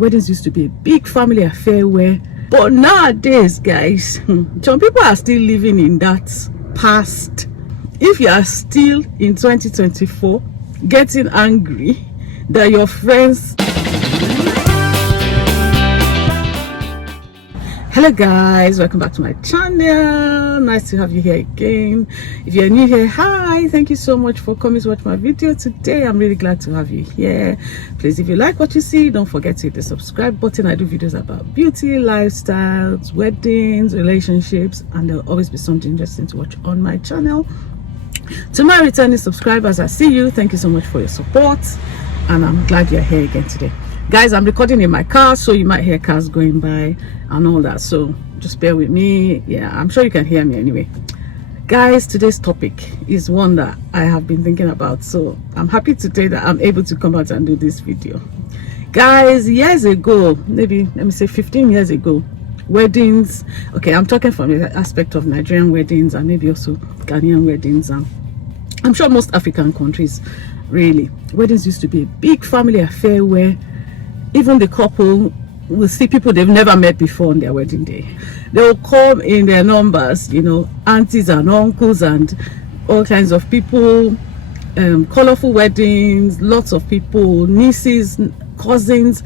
Weddings used to be a big family affair but nowadays, guys, some people are still living in that past. If you are still in 2024 getting angry that your friends... Hello guys, welcome back to my channel. Nice to have you here again. If you're new here, hi, thank you so much for coming to watch my video today. I'm really glad to have you here. Please, if you like what you see, don't forget to hit the subscribe button. I do videos about beauty, lifestyles, weddings, relationships, and there'll always be something interesting to watch on my channel. To my returning subscribers, I see you. Thank you so much for your support, and I'm glad you're here again today. Guys, I'm recording in my car, so you might hear cars going by and all that, so just bear with me. Yeah, I'm sure you can hear me anyway. Guys, today's topic is one that I have been thinking about, so I'm happy today that I'm able to come out and do this video. Guys, years ago, maybe let me say 15 years ago, weddings, okay, I'm talking from the aspect of Nigerian weddings and maybe also Ghanaian weddings, and I'm sure most African countries, really, weddings used to be a big family affair where even the couple will see people they've never met before on their wedding day. They will come in their numbers, you know, aunties and uncles and all kinds of people, colorful weddings, lots of people, nieces, cousins,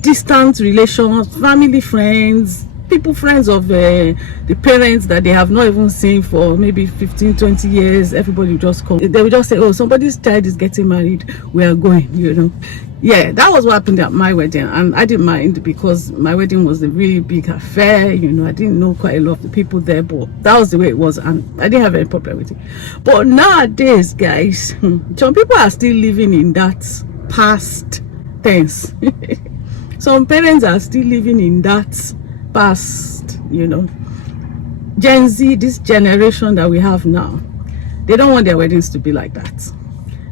distant relations, family friends, people friends of the parents that they have not even seen for maybe 15-20 years. Everybody will just come. They will just say, oh, somebody's child is getting married, we are going, you know. Yeah, that was what happened at my wedding, and I didn't mind because my wedding was a really big affair. You know, I didn't know quite a lot of the people there, but that was the way it was, and I didn't have any problem with it. But nowadays, guys, some people are still living in that past tense. Some parents are still living in that past, you know. Gen Z, this generation that we have now, they don't want their weddings to be like that.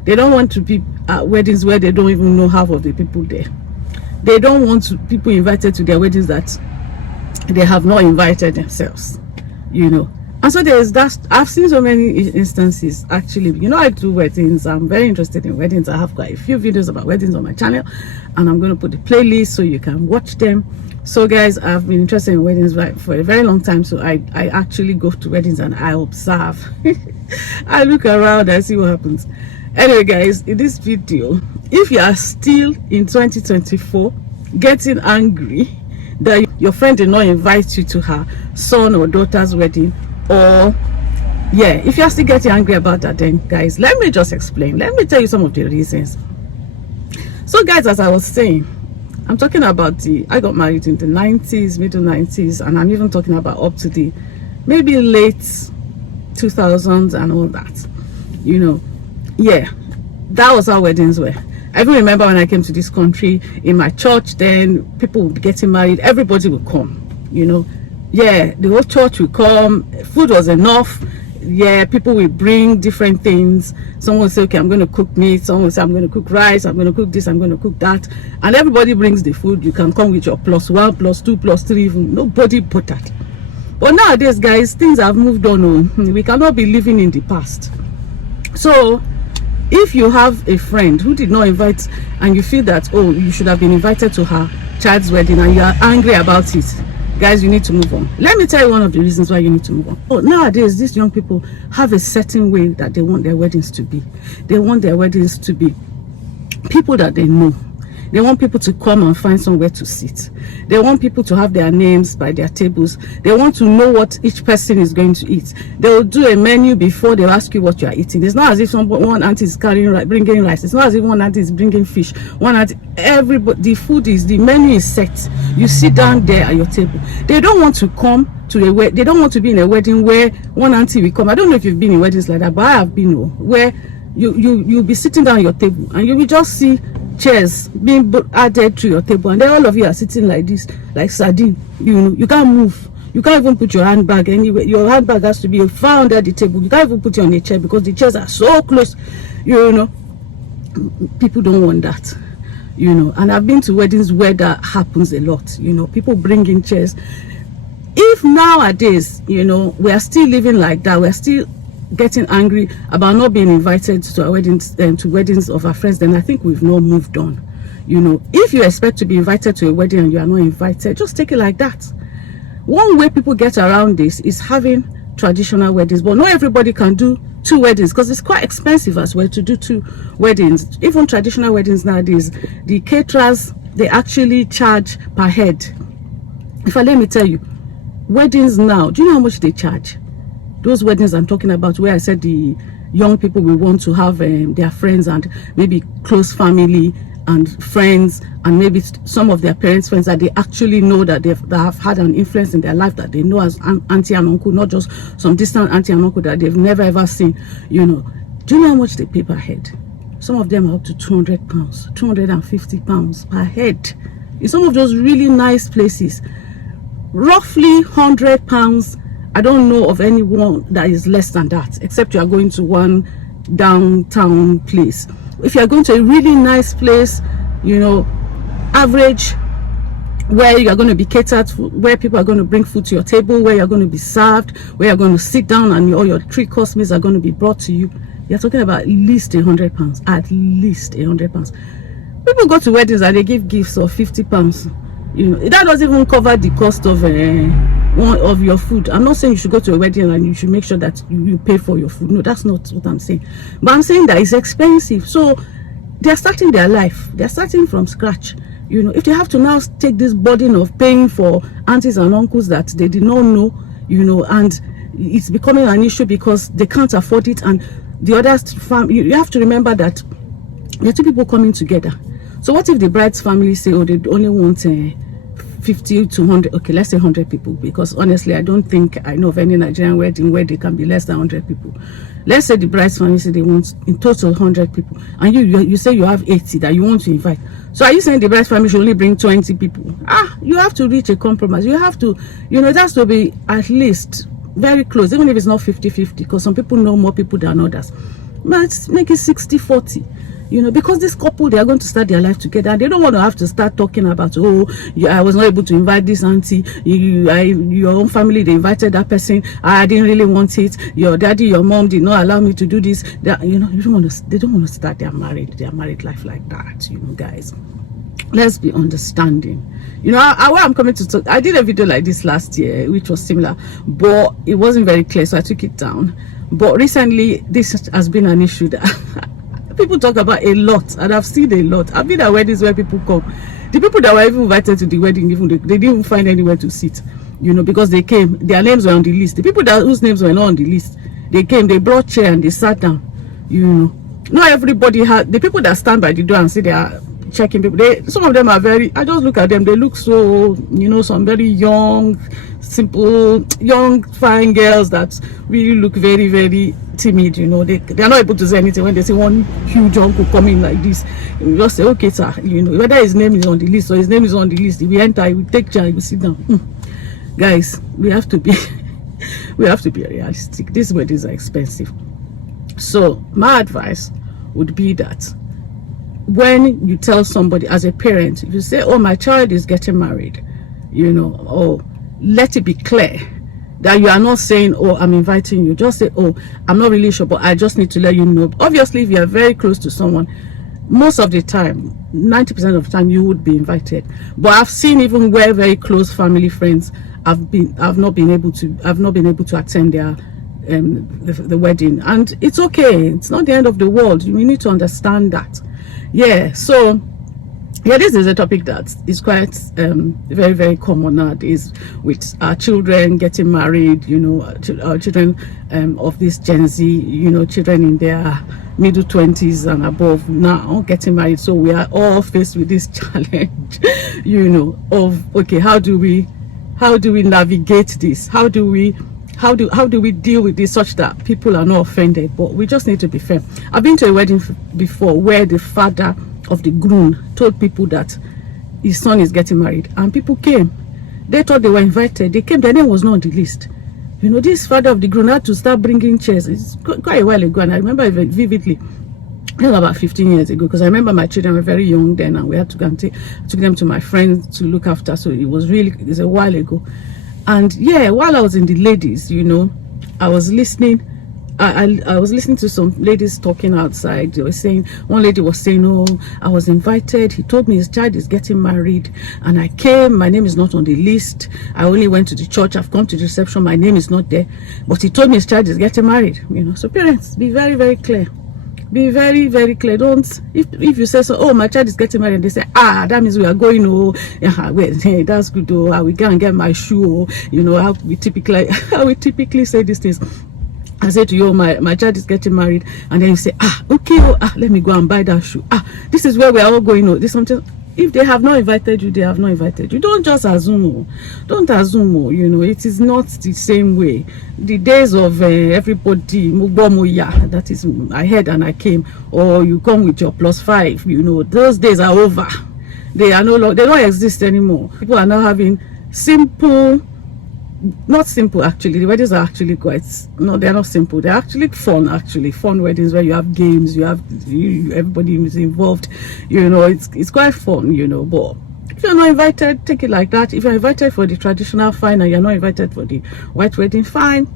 They don't want to be at weddings where they don't even know half of the people there. They don't want people invited to their weddings that they have not invited themselves, you know. And so there's that. I've seen so many instances, actually. You know, I do weddings. I'm very interested in weddings. I have quite a few videos about weddings on my channel, and I'm going to put the playlist so you can watch them. So guys, I've been interested in weddings for a very long time, so I actually go to weddings and I observe. I look around, I see what happens. Anyway guys, in this video, if you are still in 2024 getting angry that your friend did not invite you to her son or daughter's wedding, or yeah, if you're still getting angry about that, then guys, let me just explain. Let me tell you some of the reasons. So guys, as I was saying, I'm talking about I got married in the 90s, middle 90s, and I'm even talking about up to the maybe late 2000s and all that, you know. Yeah, that was how weddings were. I even remember when I came to this country, in my church, then people would be getting married, everybody would come, you know. Yeah, the whole church would come, food was enough. Yeah, people will bring different things. Someone will say, okay, I'm going to cook meat. Someone will say, I'm going to cook rice, I'm going to cook this, I'm going to cook that. And everybody brings the food. You can come with your +1, +2, +3, even. Nobody put that. But nowadays, guys, things have moved on. We cannot be living in the past. So if you have a friend who did not invite, and you feel that, oh, you should have been invited to her child's wedding, and you are angry about it, guys, you need to move on. Let me tell you one of the reasons why you need to move on. Oh, nowadays, these young people have a certain way that they want their weddings to be. They want their weddings to be people that they know. They want people to come and find somewhere to sit. They want people to have their names by their tables. They want to know what each person is going to eat. They will do a menu before they ask you what you are eating. It's not as if one auntie is bringing rice. It's not as if one auntie is bringing fish. One auntie, everybody, the menu is set. You sit down there at your table. They don't want to come to a wedding. They don't want to be in a wedding where one auntie will come. I don't know if you've been in weddings like that, but I have been, where you'll be sitting down at your table and you will just see chairs being added to your table, and then all of you are sitting like this, like sardine. You know, you can't move. You can't even put your handbag anywhere. Your handbag has to be far under the table. You can't even put it on a chair because the chairs are so close. You know, people don't want that. You know, and I've been to weddings where that happens a lot. You know, people bring in chairs. If nowadays, you know, we are still living like that, we're still getting angry about not being invited to our weddings, to weddings of our friends, then I think we've not moved on. You know, if you expect to be invited to a wedding and you are not invited, just take it like that. One way people get around this is having traditional weddings, but not everybody can do 2 weddings because it's quite expensive as well to do 2 weddings. Even traditional weddings nowadays, the caterers, they actually charge per head. Let me tell you, weddings now, do you know how much they charge? Those weddings I'm talking about, where I said the young people will want to have their friends and maybe close family and friends, and maybe some of their parents' friends that they actually know that they have had an influence in their life, that they know as auntie and uncle, not just some distant auntie and uncle that they've never ever seen. You know, do you know how much they pay per head? Some of them are up to £200, £250 per head. In some of those really nice places, roughly £100. I don't know of anyone that is less than that, except you are going to one downtown place. If you are going to a really nice place, you know, average, where you are going to be catered to, where people are going to bring food to your table, where you're going to be served, where you're going to sit down and all your 3-course meals are going to be brought to you, you're talking about at least £100. At least £100. People go to weddings and they give gifts of £50. You know, that doesn't even cover the cost of one of your food. I'm not saying you should go to a wedding and you should make sure that you pay for your food. No, that's not what I'm saying. But I'm saying that it's expensive. So they're starting their life. They're starting from scratch. You know, if they have to now take this burden of paying for aunties and uncles that they did not know, you know, and it's becoming an issue because they can't afford it, and the other family, you have to remember that there are 2 people coming together. So what if the bride's family say, oh, they only want 50 to 100, okay, let's say 100 people, because honestly I don't think I know of any Nigerian wedding where they can be less than 100 people. Let's say the bride's family say they want in total 100 people, and you say you have 80 that you want to invite. So are you saying the bride's family should only bring 20 people? You have to reach a compromise. You have to, you know, it has to be at least very close, even if it's not 50-50, because some people know more people than others. But make it 60-40. You know, because this couple, they are going to start their life together. They don't want to have to start talking about, oh, I was not able to invite this auntie. Your own family, they invited that person. I didn't really want it. Your daddy, your mom did not allow me to do this. You know, they don't want to start their married life like that. You know, guys, let's be understanding. You know, where I'm coming to talk, I did a video like this last year, which was similar, but it wasn't very clear, so I took it down. But recently, this has been an issue that people talk about a lot, and I've seen a lot. I've been at weddings where people come. The people that were even invited to the wedding, even they didn't even find anywhere to sit, you know, because they came, their names were on the list. The people whose names were not on the list, they came, they brought chair and they sat down. You know, not everybody had. The people that stand by the door and say they are checking people, some of them are very, I just look at them, they look so, you know, some very young, simple, young, fine girls that really look very, very timid. You know, they are not able to say anything when they see one huge uncle coming like this. You just say, okay, sir, you know, whether his name is on the list or his name is on the list, if we enter, we take chair, we sit down. Guys, we have to be we have to be realistic. These weddings are expensive. So my advice would be that when you tell somebody as a parent, if you say, oh, my child is getting married, you know, oh, let it be clear that you are not saying, oh, I'm inviting you. Just say, oh, I'm not really sure, but I just need to let you know. Obviously, if you are very close to someone, most of the time, 90% of the time, you would be invited. But I've seen even where very close family friends have not been able to attend their the wedding, and it's okay. It's not the end of the world. We need to understand that. Yeah. So yeah, this is a topic that is quite very, very common nowadays with our children getting married, you know, our children of this Gen Z, you know, children in their middle 20s and above now getting married. So we are all faced with this challenge, you know, of, okay, how do we navigate this? How do we deal with this such that people are not offended? But we just need to be fair. I've been to a wedding before where the father of the groom told people that his son is getting married, and people came. They thought they were invited. They came, their name was not on the list. You know, this father of the groom had to start bringing chairs. It's quite a while ago, and I remember it vividly. It was about 15 years ago, because I remember my children were very young then, and we had to go and took them to my friends to look after. So it's a while ago. And yeah, while I was in the ladies, you know, I was listening, I was listening to some ladies talking outside. They were saying, one lady was saying, oh, I was invited. He told me his child is getting married, and I came. My name is not on the list. I only went to the church. I've come to the reception. My name is not there. But he told me his child is getting married. You know, so parents, be very, very clear. Be very, very clear. Don't, if you say so, oh, my child is getting married, and they say, ah, that means we are going, oh, yeah, well, hey, that's good, oh, I will go and get my shoe, oh, you know, how we typically say these things. I say to you, oh, my child is getting married, and then you say, ah, okay, oh, let me go and buy that shoe. Ah, this is where we are all going, oh, this something. If they have not invited you, they have not invited you. Don't just assume. Oh. Don't assume. Oh. You know, it is not the same way. The days of everybody, that is, I heard and I came, or you come with your +5. You know, those days are over. They are no longer. They don't exist anymore. People are now having simple. Not simple, actually. The weddings are actually quite, no, they're not simple. They're actually fun weddings where you have games, everybody is involved, you know, it's quite fun, you know. But if you're not invited, take it like that. If you're invited for the traditional, fine, and you're not invited for the white wedding, fine.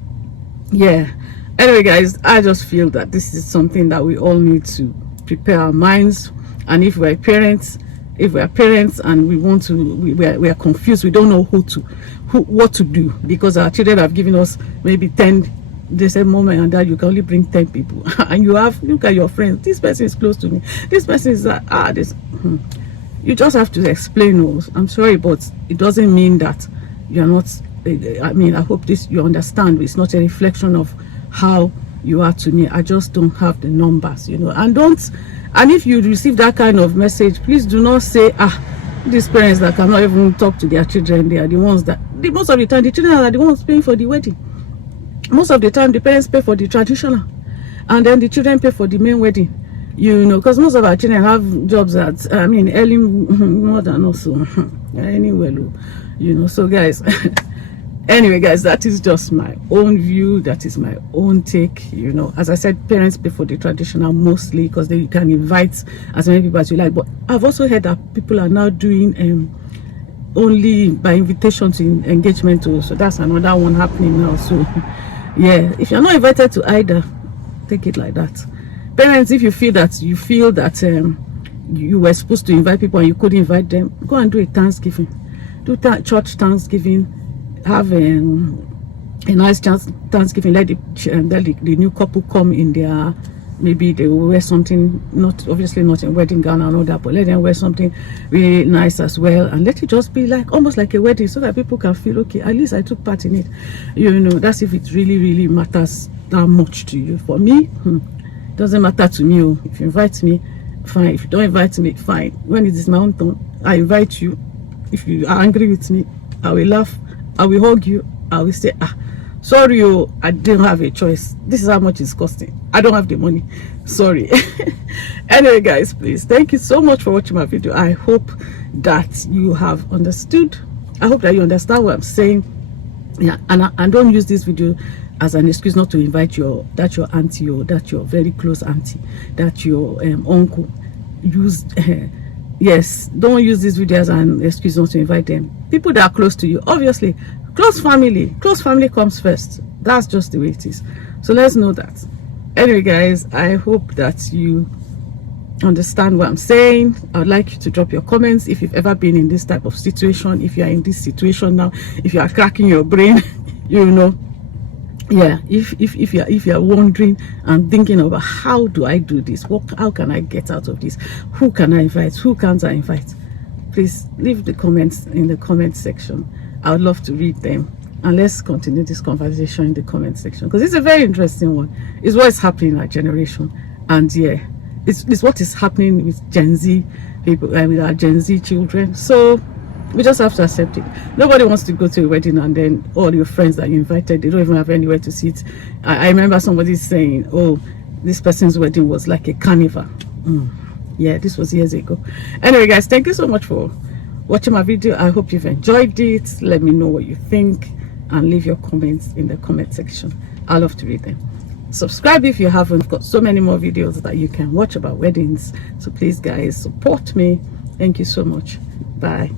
Yeah. Anyway, guys, I just feel that this is something that we all need to prepare our minds. And if we're parents, and we want to, we are confused, we don't know what to do, because our children have given us maybe 10, they say, mom and dad, you can only bring 10 people, and you have, look at your friends, this person is close to me, this person is this. You just have to explain. Oh, I'm sorry, but it doesn't mean that you're not, I mean, I hope this you understand. It's not a reflection of how you are to me. I just don't have the numbers, you know. And if you receive that kind of message, please do not say, these parents that cannot even talk to their children, they are the ones that, most of the time, the children are the ones paying for the wedding. Most of the time, the parents pay for the traditional, and then the children pay for the main wedding. You know, because most of our children have jobs at, I mean, early more than also anyway, you know. So, guys, anyway, guys, that is just my own view. That is my own take. You know, as I said, parents pay for the traditional mostly because they can invite as many people as you like. But I've also heard that people are now doing only by invitation to engagement too. So that's another one happening now. So yeah, if you're not invited to either, take it like that. Parents, if you feel that you were supposed to invite people and you couldn't invite them, go and do a Thanksgiving. Do church Thanksgiving. Have a nice Thanksgiving. Let the new couple come in their, maybe they will wear something, not obviously not a wedding gown and all that, but let them wear something really nice as well, and let it just be like almost like a wedding, so that people can feel, okay, at least I took part in it. You know, that's if it really matters that much to you. For me, it doesn't matter to me. Oh. If you invite me, fine. If you don't invite me, fine. When it is my own turn, I invite you. If you are angry with me, I will laugh, I will hug you, I will say, sorry, I didn't have a choice. This is how much it's costing. I don't have the money. Sorry. Anyway, guys, please, thank you so much for watching my video. I hope that you have understood. I hope that you understand what I'm saying. Yeah, and don't use this video as an excuse not to invite your auntie, or that your very close auntie, that your uncle. Yes, don't use this video as an excuse not to invite them. People that are close to you, obviously, close family comes first. That's just the way it is. So let's know that. Anyway, guys, I hope that you understand what I'm saying. I would like you to drop your comments if you've ever been in this type of situation. If you are in this situation now, if you are cracking your brain, you know, yeah, if you are wondering and thinking about how do I do this, how can I get out of this, who can I invite, who can't I invite, please leave the comments in the comment section. I would love to read them, and let's continue this conversation in the comment section, because it's a very interesting one. It's what's happening in our generation, and yeah, it's what is happening with Gen Z people, with our Gen Z children. So we just have to accept it. Nobody wants to go to a wedding and then all your friends that you invited, they don't even have anywhere to sit. I remember somebody saying, oh, this person's wedding was like a carnival. Yeah, this was years ago. Anyway, guys, thank you so much for watching my video. I hope you've enjoyed it. Let me know what you think and leave your comments in the comment section. I love to read them. Subscribe if you haven't. I've got so many more videos that you can watch about weddings. So please, guys, support me. Thank you so much. Bye.